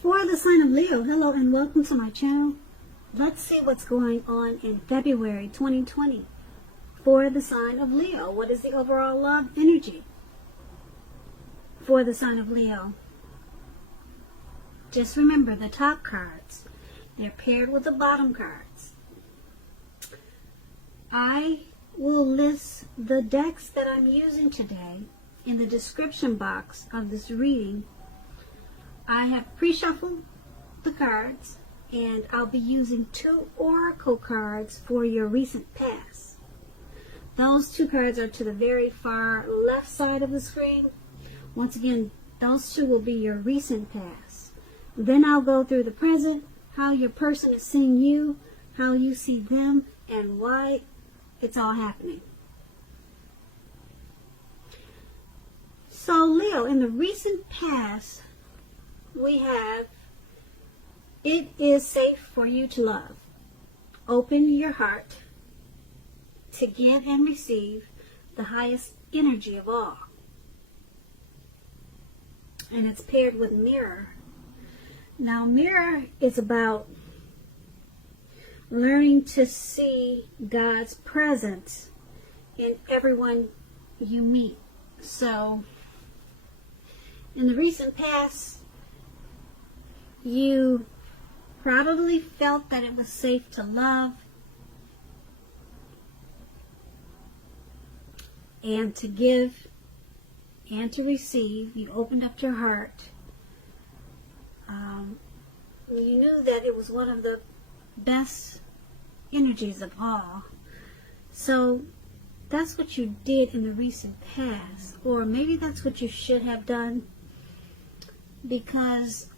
For the sign of Leo, hello and welcome to my channel. Let's see what's going on in February 2020. For the sign of Leo, what is the overall love energy? For the sign of Leo, just remember the top cards. They're paired with the bottom cards. I will list the decks that I'm using today in the description box of this reading. I have pre-shuffled the cards, and I'll be using 2 oracle cards for your recent past. Those 2 cards are to the very far left side of the screen. Once again, those 2 will be your recent past. Then I'll go through the present, how your person is seeing you, how you see them, and why it's all happening. So Leo, in the recent past, we have, it is safe for you to love. Open your heart to give and receive the highest energy of all. And it's paired with mirror. Now mirror is about learning to see God's presence in everyone you meet. So in the recent past, you probably felt that it was safe to love and to give and to receive. You opened up your heart. You knew that it was one of the best energies of all. So that's what you did in the recent past, or maybe that's what you should have done, because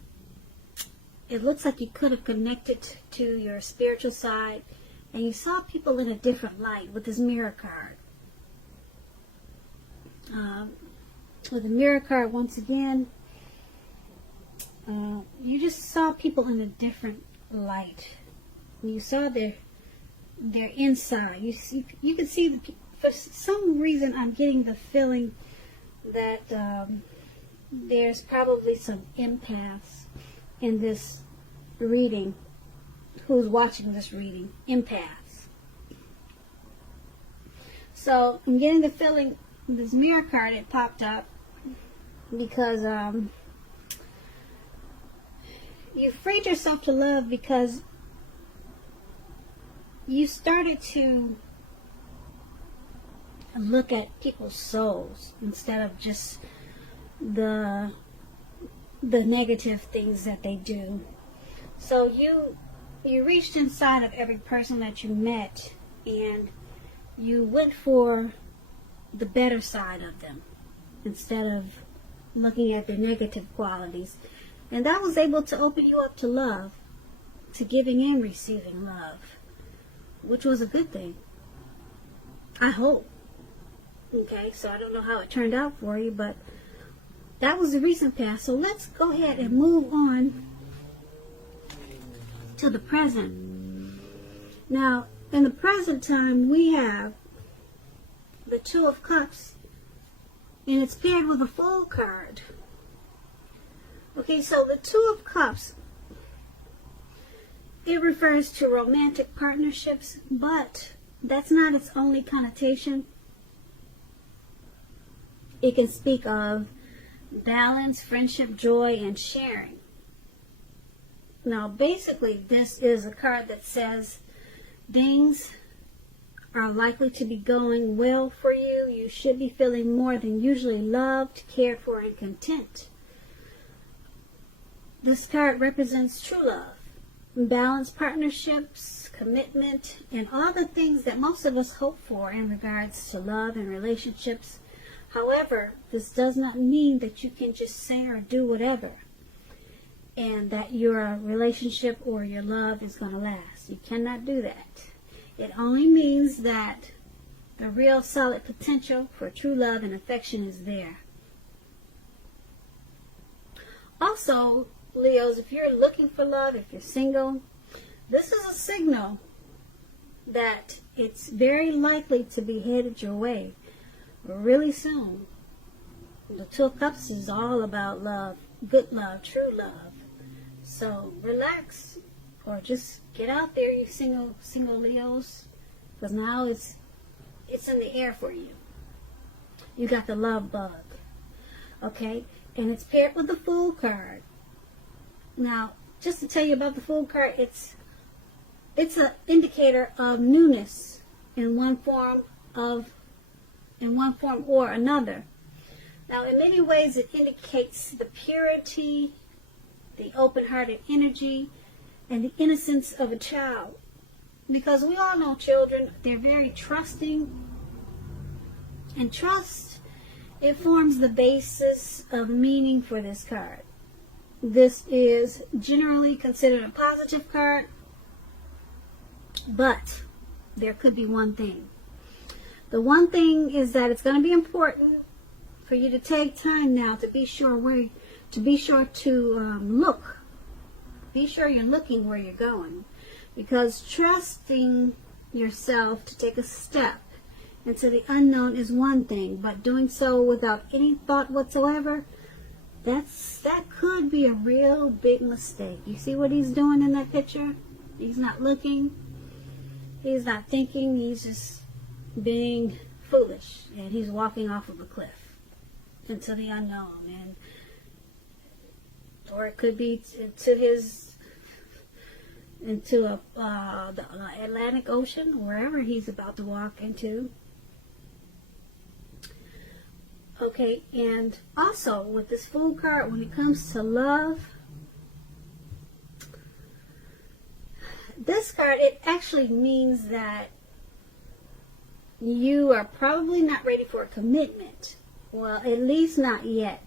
it looks like you could have connected to your spiritual side, and you saw people in a different light with this mirror card. With the mirror card, once again, you just saw people in a different light. You saw their inside. You can see for some reason I'm getting the feeling that there's probably some empaths in this reading, who's watching this reading, empaths. So I'm getting the feeling this mirror card, it popped up because you freed yourself to love, because you started to look at people's souls instead of just the negative things that they do. So you reached inside of every person that you met, and you went for the better side of them instead of looking at their negative qualities. And that was able to open you up to love, to giving and receiving love, which was a good thing, I hope. Okay, so I don't know how it turned out for you, but that was the recent past. So let's go ahead and move on to the present. Now, in the present time, we have the 2 of Cups, and it's paired with a Fool card. Okay, so the 2 of Cups, it refers to romantic partnerships, but that's not its only connotation. It can speak of balance, friendship, joy, and sharing. Now, basically, this is a card that says things are likely to be going well for you. You should be feeling more than usually loved, cared for, and content. This card represents true love, balanced partnerships, commitment, and all the things that most of us hope for in regards to love and relationships. However, this does not mean that you can just say or do whatever and that your relationship or your love is going to last. You cannot do that. It only means that the real solid potential for true love and affection is there. Also, Leos, if you're looking for love, if you're single, this is a signal that it's very likely to be headed your way really soon. The 2 of Cups is all about love, good love, true love. So relax, or just get out there, you single Leos, because now it's in the air for you. You got the love bug, okay, and it's paired with the Fool card. Now, just to tell you about the Fool card, it's an indicator of newness in one form or another. Now, in many ways, it indicates the purity, the open-hearted energy, and the innocence of a child. Because we all know children, they're very trusting. And trust, it forms the basis of meaning for this card. This is generally considered a positive card, but there could be one thing. The one thing is that it's going to be important for you to take time now to be sure look. Be sure you're looking where you're going, because trusting yourself to take a step into the unknown is one thing, but doing so without any thought whatsoever, that could be a real big mistake. You see what he's doing in that picture? He's not looking. He's not thinking. He's just being foolish, and he's walking off of a cliff into the unknown, or it could be into the Atlantic Ocean, wherever he's about to walk into. Okay, and also with this Fool card, when it comes to love, this card, it actually means that you are probably not ready for a commitment. Well, at least not yet.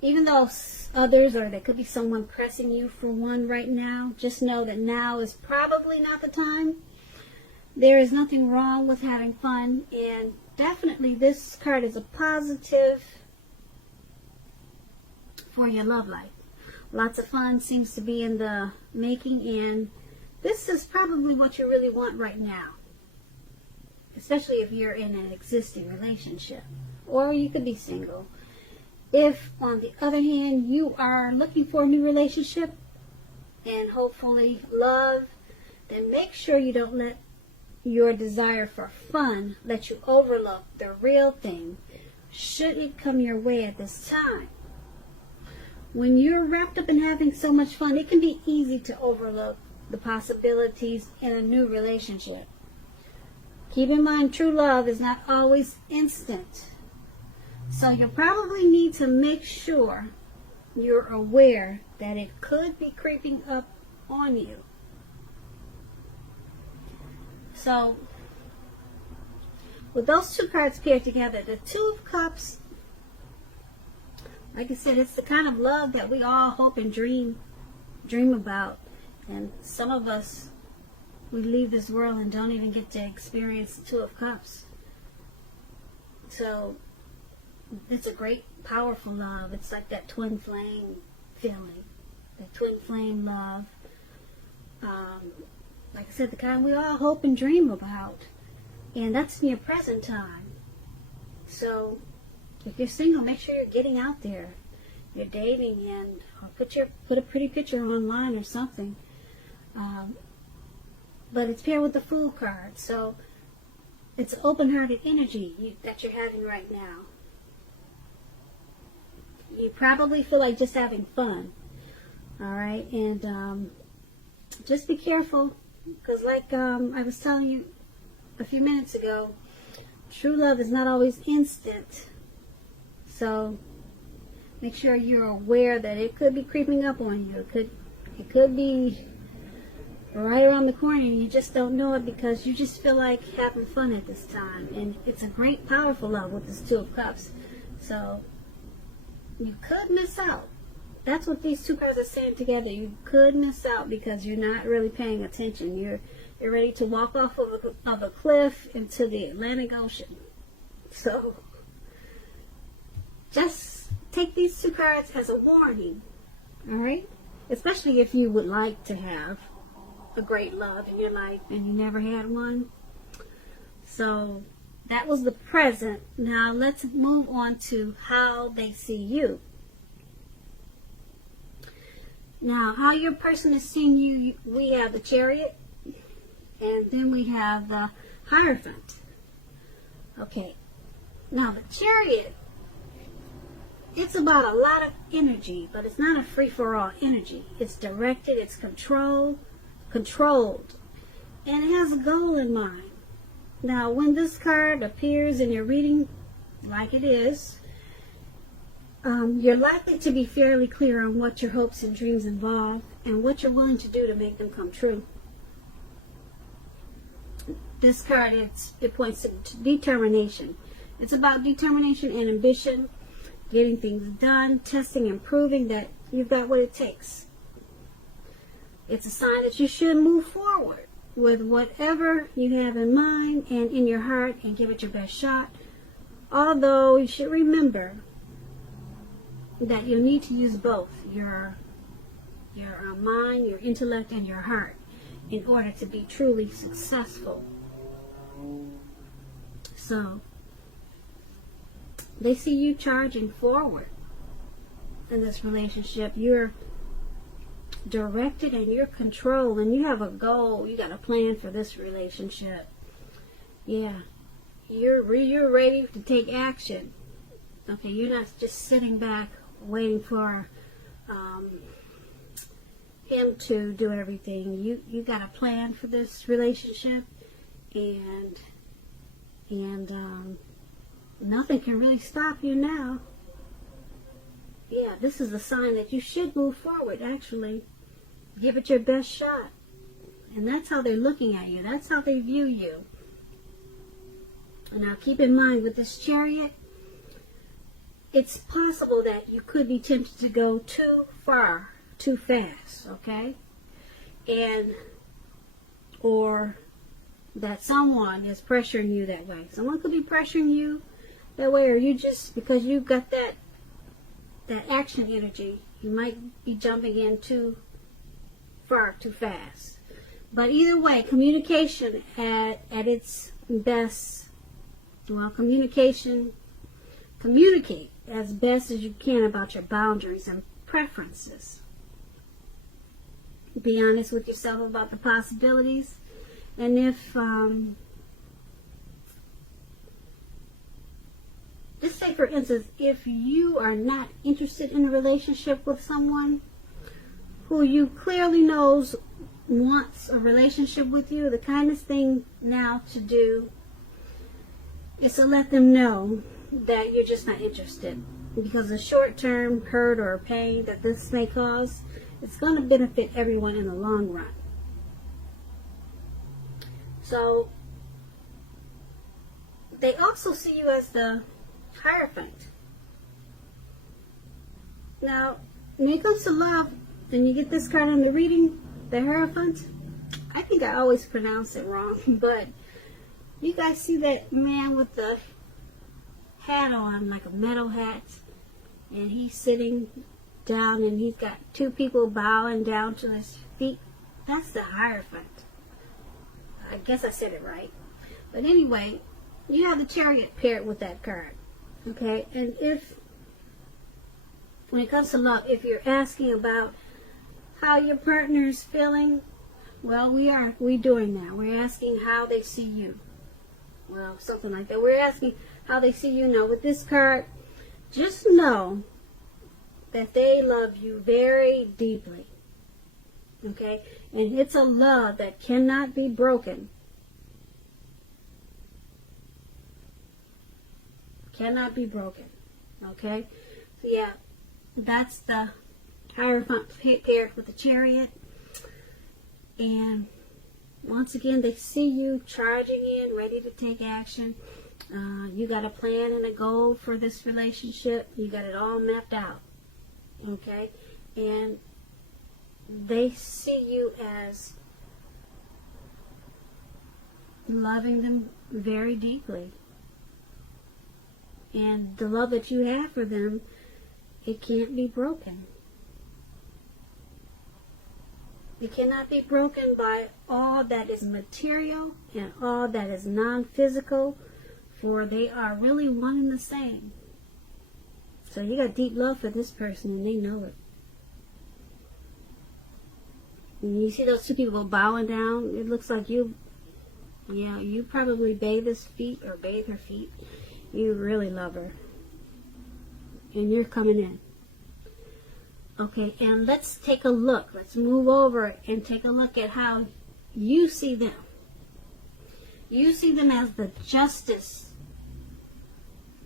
Even though others, or there could be someone pressing you for one right now, just know that now is probably not the time. There is nothing wrong with having fun, and definitely this card is a positive for your love life. Lots of fun seems to be in the making, and this is probably what you really want right now, especially if you're in an existing relationship, or you could be single. If, on the other hand, you are looking for a new relationship and hopefully love, then make sure you don't let your desire for fun let you overlook the real thing, should it come your way at this time. When you're wrapped up in having so much fun, it can be easy to overlook the possibilities in a new relationship. Keep in mind, true love is not always instant. So you probably need to make sure you're aware that it could be creeping up on you. So, with those two cards paired together, the Two of Cups, like I said, it's the kind of love that we all hope and dream about. And some of us, we leave this world and don't even get to experience the Two of Cups. So, it's a great, powerful love. It's like that twin flame feeling, that twin flame love. Like I said, the kind we all hope and dream about. And that's in your present time. So, if you're single, make sure you're getting out there. You're dating, and or put a pretty picture online or something. But it's paired with the Fool card. So, it's open-hearted energy that you're having right now. You probably feel like just having fun. Alright? And just be careful. Because like I was telling you a few minutes ago, true love is not always instant. So make sure you're aware that it could be creeping up on you. It could be right around the corner and you just don't know it because you just feel like having fun at this time. And it's a great, powerful love with this Two of Cups. So you could miss out. That's what these two cards are saying together. You could miss out because you're not really paying attention. You're ready to walk off of a cliff into the Atlantic Ocean. So, just take these two cards as a warning. Alright? Especially if you would like to have a great love in your life and you never had one. So, that was the present. Now, let's move on to how they see you. Now, how your person is seeing you, we have the Chariot, and then we have the Hierophant. Okay, now the Chariot, it's about a lot of energy, but it's not a free-for-all energy. It's directed, it's controlled, and it has a goal in mind. Now, when this card appears in your reading, like it is, you're likely to be fairly clear on what your hopes and dreams involve and what you're willing to do to make them come true. This card, it points to determination. It's about determination and ambition, getting things done, testing and proving that you've got what it takes. It's a sign that you should move forward with whatever you have in mind and in your heart and give it your best shot. Although you should remember that you need to use both your mind, your intellect, and your heart in order to be truly successful. So, they see you charging forward in this relationship. You're directed and you're controlled, and you have a goal. You got a plan for this relationship. Yeah, you're ready to take action. Okay, you're not just sitting back waiting for him to do everything. You got a plan for this relationship, and nothing can really stop you now. Yeah, this is a sign that you should move forward, actually. Give it your best shot. And that's how they're looking at you. That's how they view you. And now keep in mind, with this Chariot, it's possible that you could be tempted to go too far, too fast, okay? Or that someone is pressuring you that way. Someone could be pressuring you that way, or you just, because you've got that action energy, you might be jumping in too far, too fast. But either way, communication at its best, well, communicate as best as you can about your boundaries and preferences. Be honest with yourself about the possibilities. And if, just say for instance, if you are not interested in a relationship with someone who you clearly knows wants a relationship with you, the kindest thing now to do is to let them know that you're just not interested. Because the short-term hurt or pain that this may cause, it's going to benefit everyone in the long run. So, they also see you as the Hierophant. Now, when it comes to love, and you get this card in the reading, the Hierophant, I think I always pronounce it wrong, but you guys see that man with the hat on, like a metal hat, and he's sitting down and he's got two people bowing down to his feet? That's the Hierophant. I guess I said it right. But anyway, you have the Chariot paired with that card. Okay, and when it comes to love, if you're asking about how your partner is feeling, well, we're doing that. We're asking how they see you. Well, something like that. We're asking how they see you. Now, with this card, just know that they love you very deeply. Okay? And it's a love that cannot be broken. Cannot be broken. Okay? So, yeah, that's the Hierophant paired with the Chariot. And once again, they see you charging in, ready to take action. You got a plan and a goal for this relationship. You got it all mapped out. Okay? And they see you as loving them very deeply. And the love that you have for them, it can't be broken. It cannot be broken by all that is material and all that is non-physical, for they are really one and the same. So you got deep love for this person, and they know it. And you see those two people bowing down? It looks like you probably bathe his feet or bathe her feet. You really love her. And you're coming in. Okay, and let's take a look. Let's move over and take a look at how you see them. You see them as the Justice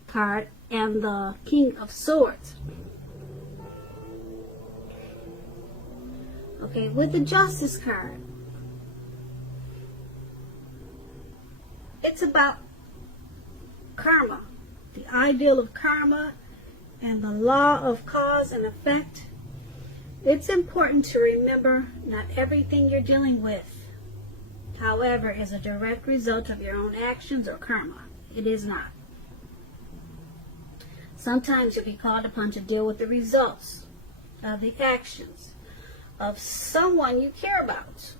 card and the King of Swords. Okay, with the Justice card, it's about karma, the ideal of karma and the law of cause and effect. It's important to remember not everything you're dealing with, however, is a direct result of your own actions or karma. It is not. Sometimes you'll be called upon to deal with the results of the actions of someone you care about.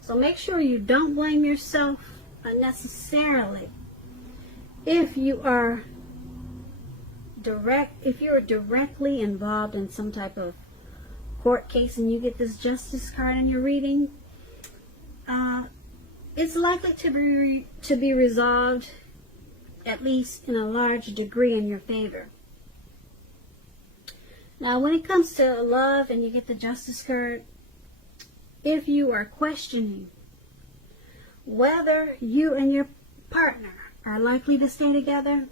So make sure you don't blame yourself unnecessarily if you're directly involved in some type of court case and you get this Justice card in your reading. It's likely to be resolved, at least in a large degree, in your favor. Now, when it comes to love and you get the Justice card, if you are questioning whether you and your partner are likely to stay together,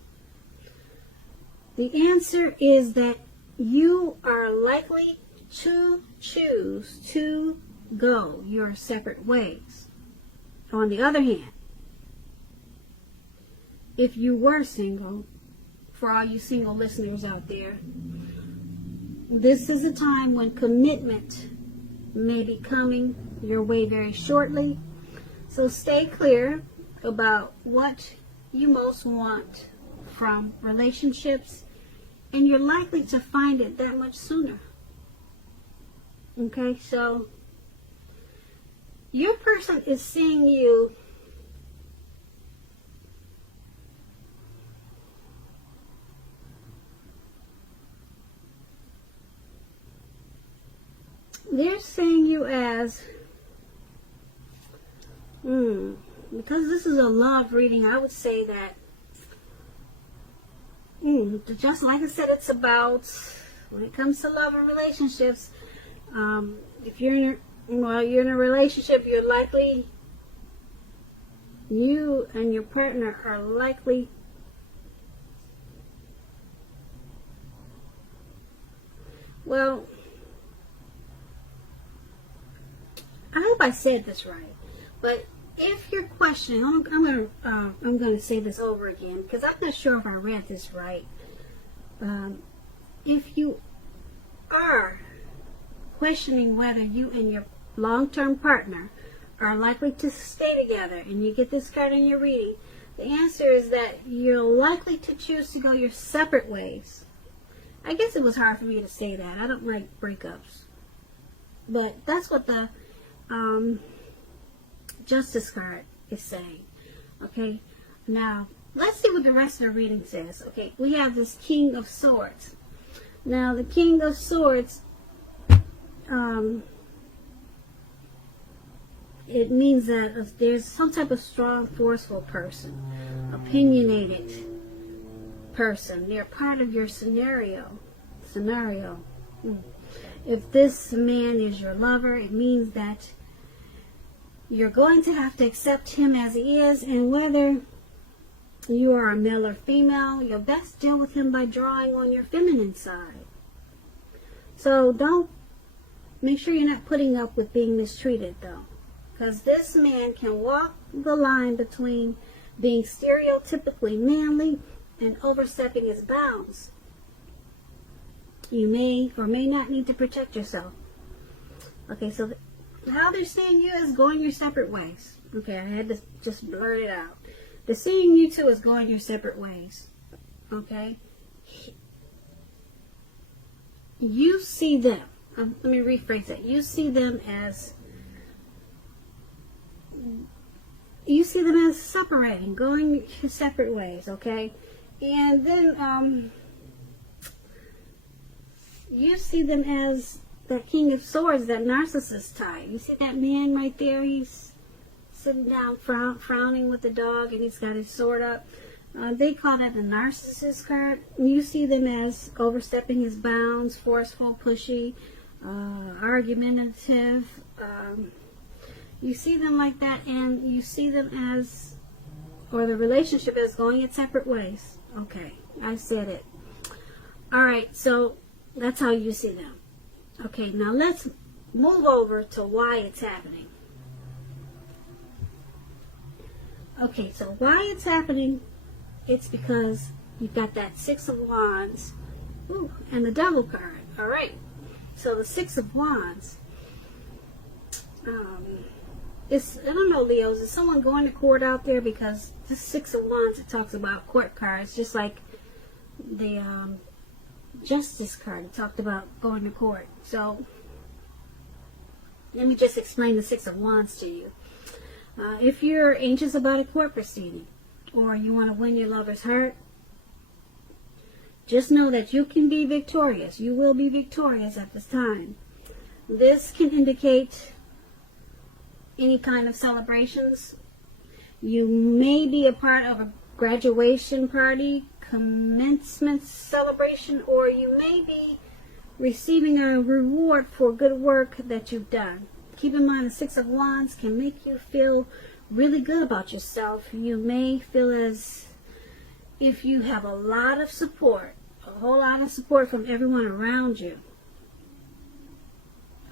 the answer is that you are likely to choose to go your separate ways. On the other hand, if you were single, for all you single listeners out there, this is a time when commitment may be coming your way very shortly. So stay clear about what you most want from relationships, and you're likely to find it that much sooner. Okay, so your person is seeing you they're seeing you as because this is a love reading, I would say that just like I said, it's about, when it comes to love and relationships, if you're in a relationship, you're likely, you and your partner are likely well, I hope I said this right, but if you're questioning, I'm gonna say this over again because I'm not sure if I read this right. If you are questioning whether you and your long-term partner are likely to stay together, and you get this card in your reading, the answer is that you're likely to choose to go your separate ways. I guess it was hard for me to say that. I don't like breakups, but that's what the Justice card is saying. Okay, now let's see what the rest of the reading says. Okay, we have this King of Swords. Now the King of Swords, it means that if there's some type of strong, forceful person, opinionated person, they're part of your scenario. If this man is your lover, it means that you're going to have to accept him as he is, and whether you are a male or female, you'll best deal with him by drawing on your feminine side. So make sure you're not putting up with being mistreated, though, because this man can walk the line between being stereotypically manly and overstepping his bounds. You may or may not need to protect yourself. Okay, so how they're seeing you is going your separate ways. Okay, I had to just blurt it out. They're seeing you two as going your separate ways. Okay? You see them. Let me rephrase that. You see them as separating, going your separate ways. Okay? And then you see them as that King of Swords, that narcissist type. You see that man right there? He's sitting down frowning with the dog, and he's got his sword up. They call that the narcissist card. You see them as overstepping his bounds, forceful, pushy, argumentative. You see them like that, and you see them as, or the relationship is going its separate ways. Okay, I said it. Alright, so that's how you see them. Okay, now let's move over to why it's happening. Okay, so why it's happening, it's because you've got that Six of Wands, ooh, and the Devil card. Alright, so the Six of Wands, it's, I don't know, Leos, is someone going to court out there? Because this Six of Wands, it talks about court cards, just like the Justice card, it talked about going to court. So let me just explain the Six of Wands to you. If you're anxious about a court proceeding, or you want to win your lover's heart, just know that you can be victorious. You will be victorious at this time. This can indicate any kind of celebrations. You may be a part of a graduation party, commencement celebration, or you may be receiving a reward for good work that you've done. Keep in mind, the Six of Wands can make you feel really good about yourself. You may feel as if you have a lot of support, a whole lot of support from everyone around you.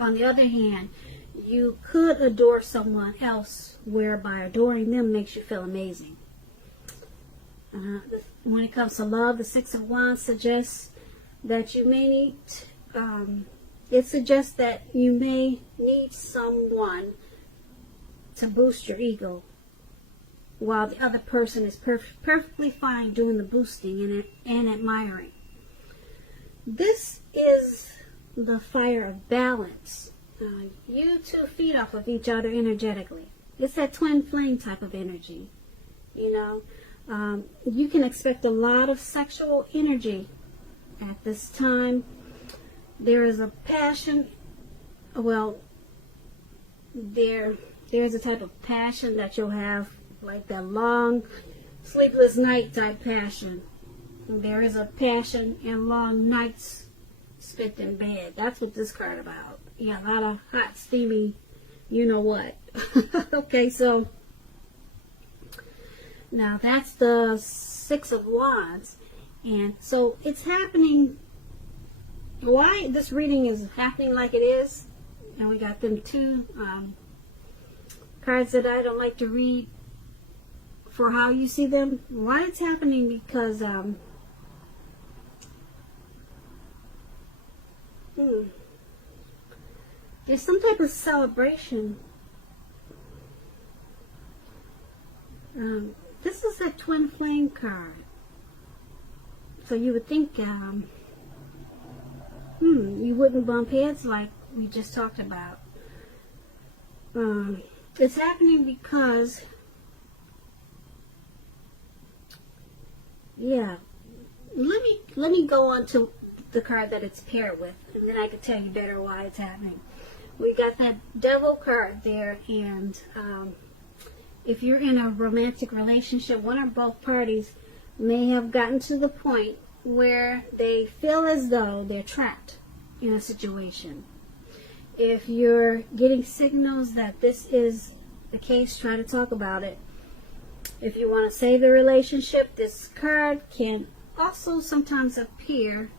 On the other hand, you could adore someone else, whereby adoring them makes you feel amazing. When it comes to love, the Six of Wands suggests that you may need, it suggests that you may need someone to boost your ego, while the other person is perfectly fine doing the boosting and admiring. This is the fire of balance. You two feed off of each other energetically. It's that twin flame type of energy. You know, you can expect a lot of sexual energy at this time. There is a passion. Well, there's a type of passion that you'll have, like that long, sleepless night type passion. There is a passion in long nights spent in bed. That's what this card about. Yeah, a lot of hot, steamy, you know what. Okay, so now that's the Six of Wands. And so it's happening. Why this reading is happening like it is, and we got them two cards that I don't like to read for how you see them. Why it's happening, because there's some type of celebration. This is a twin flame card. So you would think you wouldn't bump heads like we just talked about. It's happening because, yeah, let me go on to the card that it's paired with, and then I can tell you better why it's happening. We got that Devil card there, and if you're in a romantic relationship, one or both parties may have gotten to the point where they feel as though they're trapped in a situation. If you're getting signals that this is the case, try to talk about it. If you want to save the relationship, this card can also sometimes appear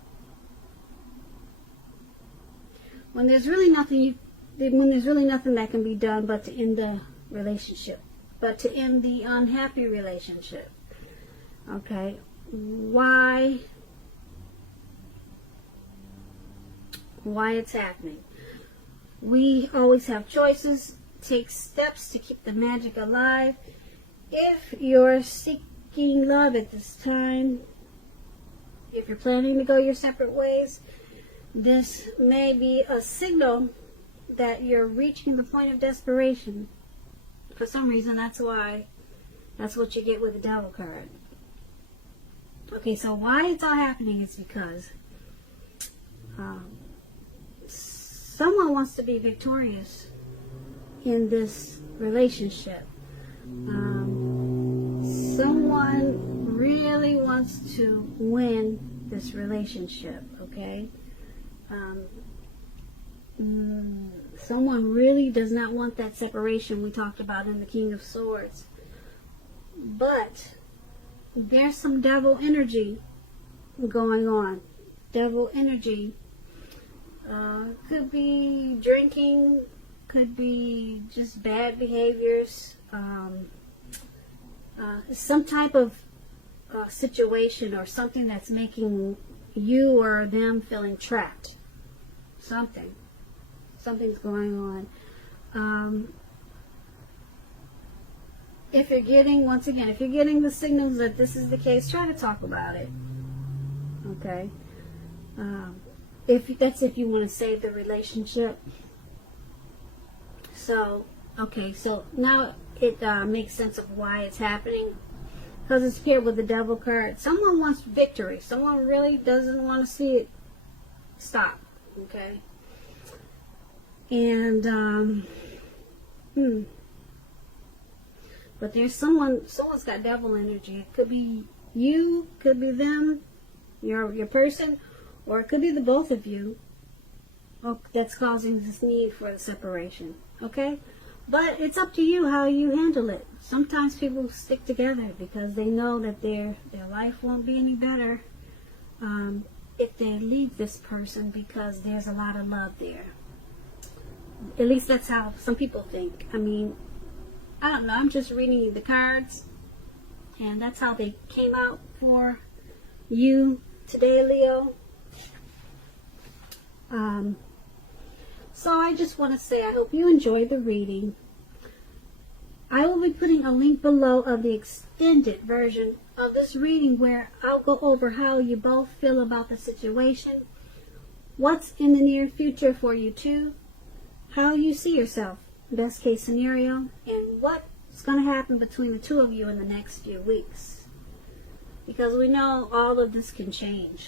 when there's really nothing that can be done but to end the relationship, but to end the unhappy relationship. Okay, why it's happening? We always have choices. Take steps to keep the magic alive. If you're seeking love at this time, if you're planning to go your separate ways, this may be a signal that you're reaching the point of desperation. For some reason, that's what you get with the Devil card. Okay, so why it's all happening is because someone wants to be victorious in this relationship. Someone really wants to win this relationship, okay? Someone really does not want that separation we talked about in the King of Swords. But there's some devil energy going on. Devil energy. Could be drinking, could be just bad behaviors, some type of situation or something that's making you or them feeling trapped. Something's going on. If you're getting, once again, if you're getting the signals that this is the case, try to talk about it. Okay? If you want to save the relationship. So, okay, so now it makes sense of why it's happening. Because it's paired with the devil card. Someone wants victory. Someone really doesn't want to see it stop. Okay? And, but there's someone's got devil energy. It could be you, could be them, your person, or it could be the both of you that's causing this need for the separation. Okay? But it's up to you how you handle it. Sometimes people stick together because they know that their life won't be any better if they leave this person, because there's a lot of love there. At least that's how some people think. I mean, I don't know. I'm just reading you the cards, and that's how they came out for you today, Leo. So I just want to say I hope you enjoyed the reading. I will be putting a link below of the extended version of this reading where I'll go over how you both feel about the situation, what's in the near future for you two, how you see yourself, best case scenario, and what's going to happen between the two of you in the next few weeks. Because we know all of this can change,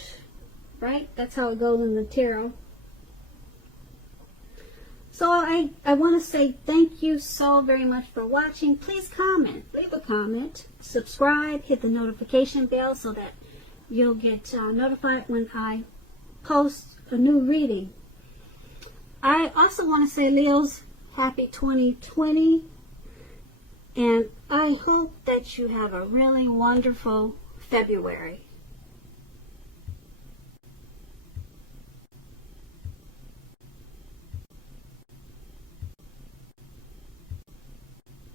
right? That's how it goes in the tarot. So I want to say thank you so very much for watching. Please comment, leave a comment, subscribe, hit the notification bell so that you'll get notified when I post a new reading. I also want to say, Leos, happy 2020, and I hope that you have a really wonderful February.